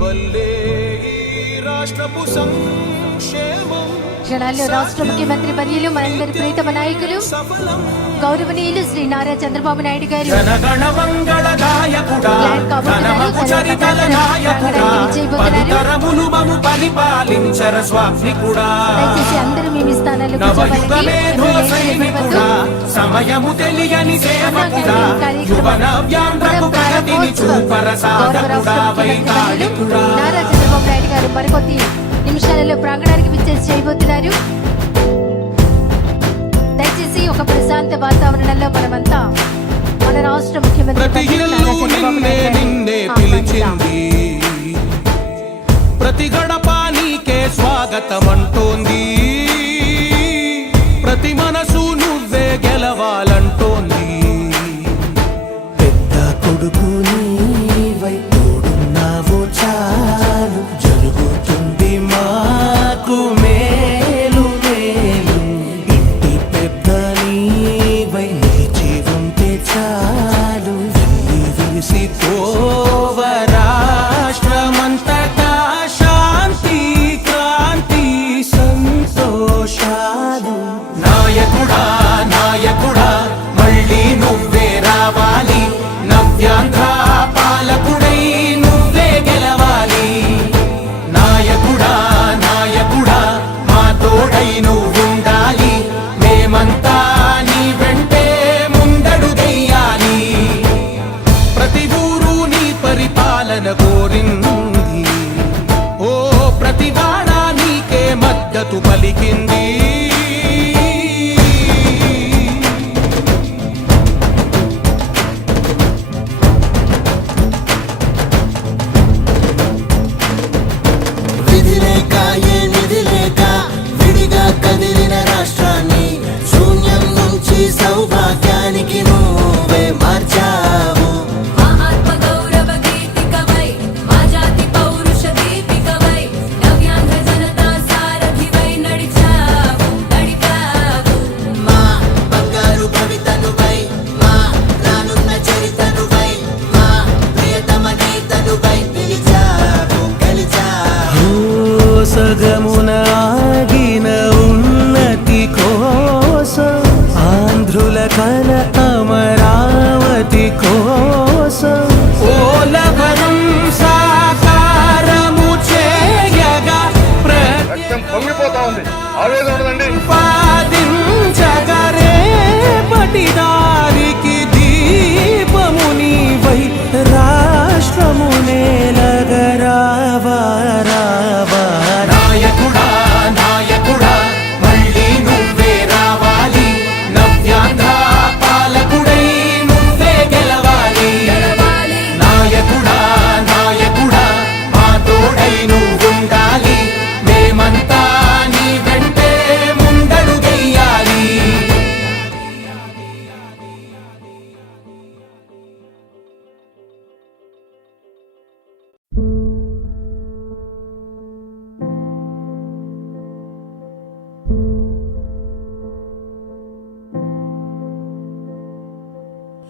వల్లే ఈ రాష్ట్రపు సంక్షేమం. క్షణాల్లో రాష్ట్ర ముఖ్యమంత్రి పర్యలు మనందరి ప్రీతమ నాయకులు. గౌరవనీయులు శ్రీ నారా చంద్రబాబు నాయుడు గారు. స్థానాలు సమయము తెలియని మరి మరికొద్ది నిమిషాలలో ప్రాంగణానికి విచ్చేసి చేయబోతున్నారు. దయచేసి ఒక ప్రశాంత వాతావరణంలో మనమంతా మన రాష్ట్ర ముఖ్యమంత్రి మద్దతు పలికింది. ఆవేదన ఉండదండి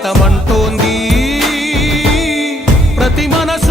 భారతమంటోంది ప్రతి మనసు